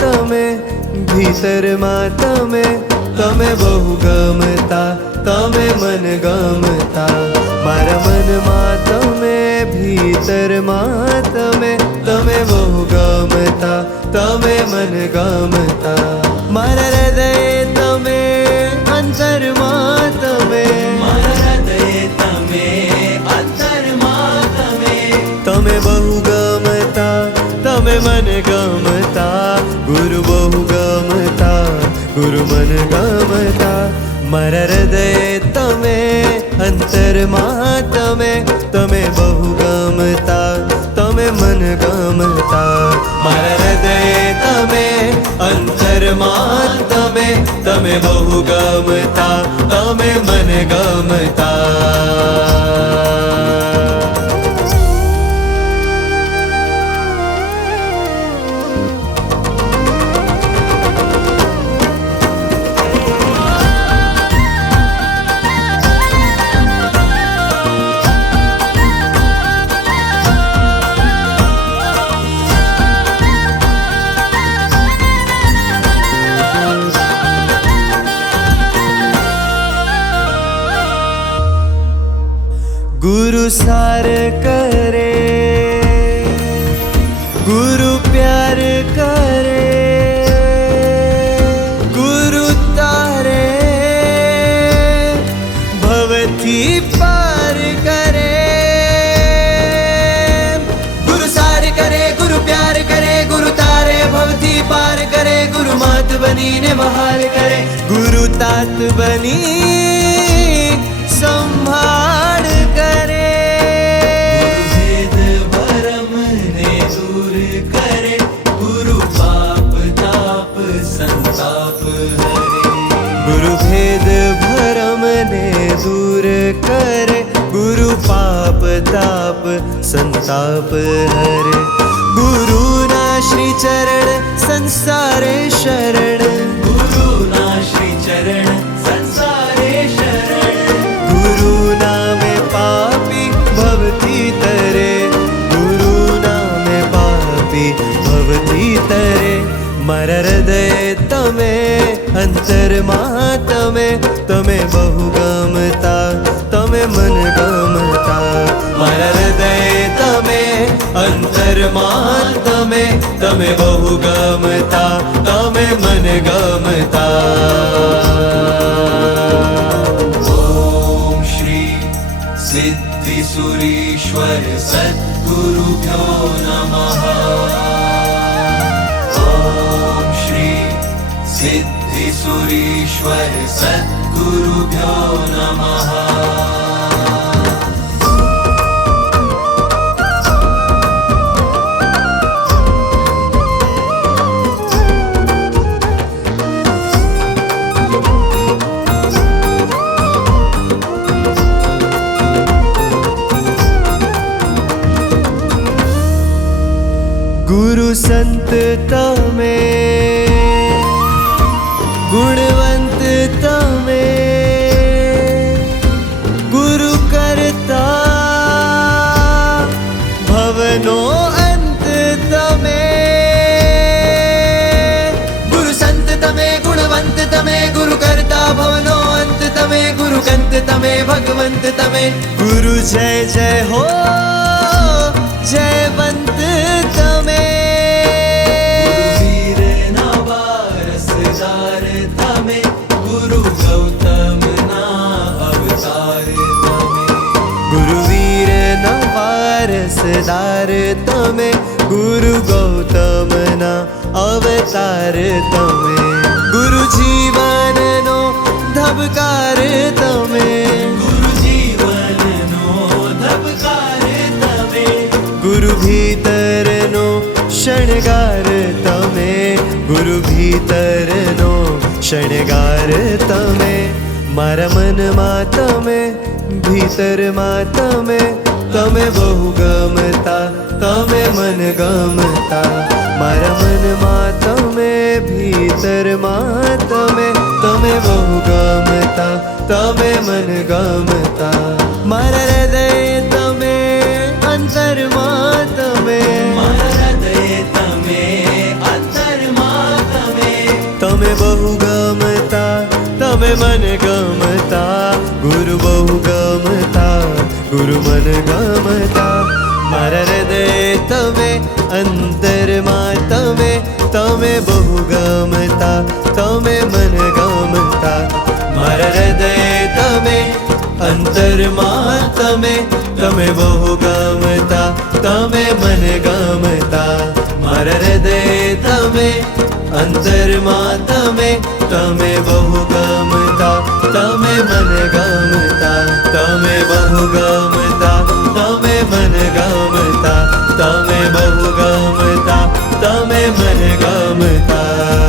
મારા મનમાં તમે ભીતરમાં તમે તમે બહુ ગમતા તમે મન ગમતા મારા મનમાં તમે ભીતરમાં તમે તમે બહુ ગમતા તમે મન ગમતા મારા તમે મન ગમતા ગુરુ બહુ ગમતા ગુરુ મન ગમતા મારા હૃદય તમે અંતરમાં તમે તમે બહુ ગમતા તમે મન ગમતા મારા હૃદય તમે અંતરમાં તમે તમે બહુ ગમતા તમે મન ગમતા गुरु सार करे। गुरु प्यार करे। गुरु तारे। भवती पार करे। गुरु सार करे, गुरु प्यार करे। गुरु तारे भवती पार करे। गुरु मात बनी ने बहाल करे। गुरु तात बनी संभाળ संताप हर। गुरुना श्री चरण संसारे शरण। गुरु ना श्री चरण संसारे शरण। गुरु नाम पापी भवती तरे। गुरु नाम पापी भवती तरे। मर हृदय तमें तमे अंतर्मा तमें तमे बहुगमता। મન ગમતા મારા હૃદય તમે અંતરમાં તમે તમે બહુ ગમતા તમે મન ગમતા ॐ श्री सिद्धिसुरीश्वर सद्गुरुभ्यो नमः ॐ श्री सिद्धिसुरीश्वर सद्गुरुभ्यो नमः तमे गुणवंत तमे गुरु करता, भवनो अंत तमे गुरु संत तमे गुणवंत तमे गुरु करता, भवनो अंत तमे गुरु कंत तमे भगवंत तमे गुरु जय जय हो। गुरुवीर नवारसदार तमे गुरु गौतमना अवतार तमे। गुरु जीवननो धबकार तमे। गुरु जीवननो धबकार तमे। गुरु भीतरनो शणगार तमे। गुर भीतरनो शणगार तमे। मारा मन माता में भीतर माता में तमें बहु गमता तमें मन गमता। मारा मन माता में भीतर माता में तमें बहु गमता तमें मन गमता। मारा हृदय मन ગુરુ મન ગમતા મારા હૃદય તમે અંતરમાં તમે તમે બહુ ગમતા તમે મન ગમતા મારા હૃદય તમે અંતરમાં તમે તમે બહુ ગમતા તમે મન ગમતા મારા હૃદય તમે અંતરમાં તમે તમે બહુ ગમતા તમે મને ગમતા તમે બહુ ગમતા તમે મને ગમતા